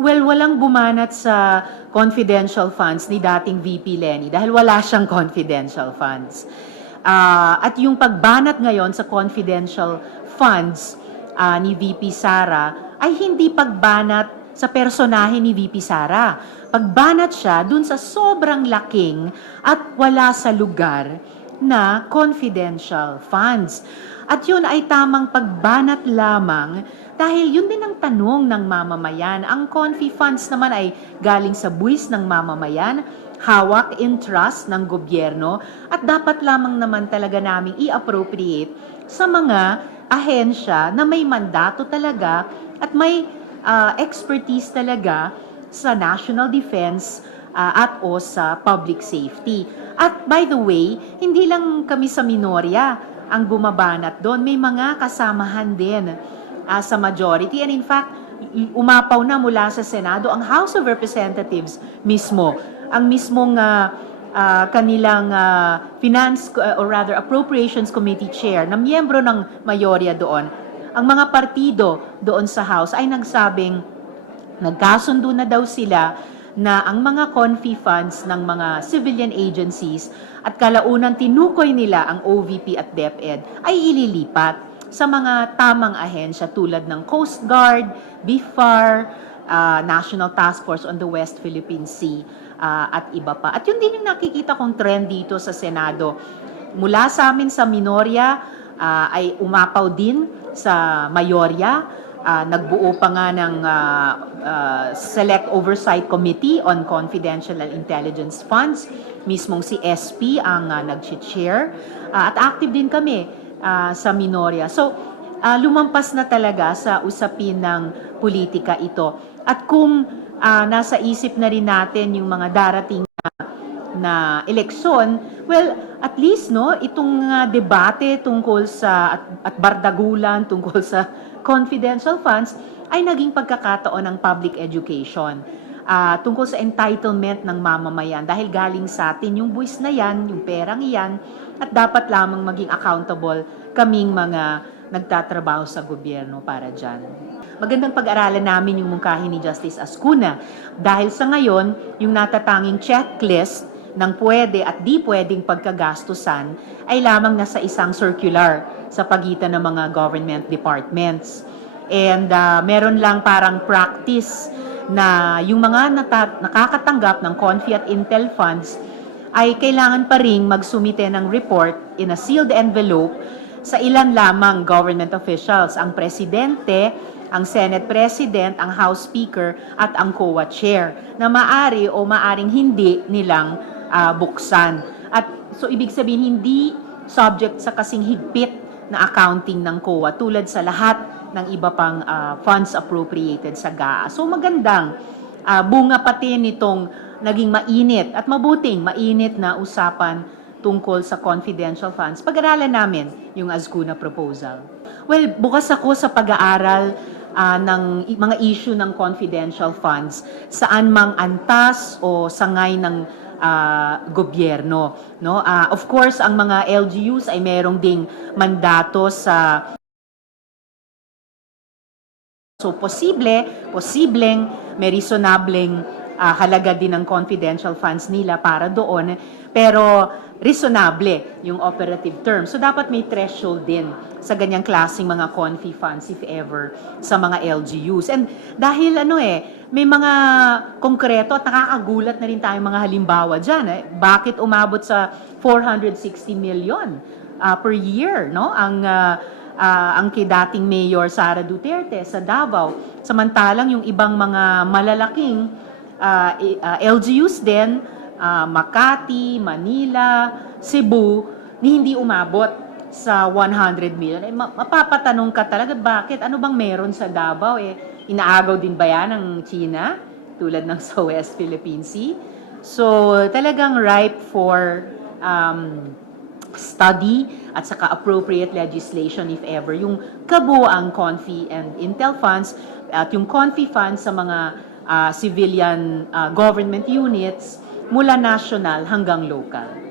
Well, walang bumanat sa confidential funds ni dating VP Lenny dahil wala siyang confidential funds. Ah, at yung pagbanat ngayon sa confidential funds ah, ni VP Sara ay hindi pagbanat sa personahe ni VP Sara. Pagbanat siya dun sa sobrang laking at wala sa lugar na confidential funds. At yun ay tamang pagbanat lamang dahil yun din ang tanong ng mamamayan. Ang confi funds naman ay galing sa buwis ng mamamayan, hawak in trust ng gobyerno at dapat lamang naman talaga naming i-appropriate sa mga ahensya na may mandato talaga at may ah, expertise talaga sa national defense ah, at o sa public safety. At by the way, hindi lang kami sa Minoria ang bumabanat doon. May mga kasamahan din ah, sa majority. And in fact, umapaw na mula sa Senado ang House of Representatives mismo. Ang mismong ah, ah, kanilang ah, Finance uh, or rather Appropriations Committee Chair na miyembro ng mayorya doon. Ang mga partido doon sa House ay nagsabing nagkasundo na daw sila na ang mga confi funds ng mga civilian agencies at kalaunan tinukoy nila ang OVP at DepEd ay ililipat sa mga tamang ahensya tulad ng Coast Guard, BIFAR, ah, National Task Force on the West Philippine Sea ah, at iba pa. At yun din yung nakikita kong trend dito sa Senado. Mula sa amin sa Minoria ah, ay umapaw din sa Mayorya Ah, nagbuo pa nga ng ah, ah, Select Oversight Committee on Confidential Intelligence Funds. Mismong si SP ang uh, nag-chair. Ah, at active din kami ah, sa Minoria. So, ah, lumampas na talaga sa usapin ng politika ito. At kung ah, nasa isip na rin natin yung mga darating na eleksyon, well, at least no, itong uh, debate tungkol sa at, at bardagulan tungkol sa confidential funds ay naging pagkakataon ng public education. Ah, tungkol sa entitlement ng mamamayan dahil galing sa atin yung buwis na yan, yung perang yan, at dapat lamang maging accountable kaming mga nagtatrabaho sa gobyerno para dyan. Magandang pag-aralan namin yung mungkahi ni Justice Ascuna dahil sa ngayon, yung natatanging checklist ng pwede at di pwedeng pagkagastusan ay lamang nasa isang circular sa pagitan ng mga government departments. And ah, meron lang parang practice na yung mga nakakatanggap ng Confi at Intel funds ay kailangan pa ring magsumite ng report in a sealed envelope sa ilan lamang government officials, ang presidente, ang Senate President, ang House Speaker, at ang COA Chair, na maari o maaring hindi nilang ah, buksan. At so ibig sabihin, hindi subject sa kasing higpit na accounting ng COA tulad sa lahat ng iba pang ah, funds appropriated sa GAA. So magandang ah, bunga pati nitong naging mainit at mabuting mainit na usapan tungkol sa confidential funds. Pag-aralan namin yung Azcuna proposal. Well, bukas ako sa pag-aaral ah, ng mga issue ng confidential funds saan mang antas o sangay ng ah, gobyerno, no? Ah, of course, ang mga LGUs ay merong ding mandato sa So posible, posibleng may reasonableng ah, halaga din ng confidential funds nila para doon, pero reasonable yung operative term. So dapat may threshold din sa ganyang klaseng mga confi funds if ever sa mga LGUs. And dahil ano eh, may mga konkreto at nakakagulat na rin tayong mga halimbawa dyan. Eh. Bakit umabot sa 460 million ah, per year, no? Ang ah, ah, ang kay dating Mayor Sara Duterte sa Davao. Samantalang yung ibang mga malalaking i- ah, LGUs din, ah, Makati, Manila, Cebu, ni hindi umabot sa 100 million. Eh, ma- mapapatanong ka talaga, bakit? Ano bang meron sa Davao? Eh, inaagaw din ba yan ng China? Tulad ng sa West Philippine Sea? So, talagang ripe for um, study at saka appropriate legislation if ever yung kabuang CONFI and Intel funds at yung CONFI funds sa mga ah, civilian ah, government units mula national hanggang local.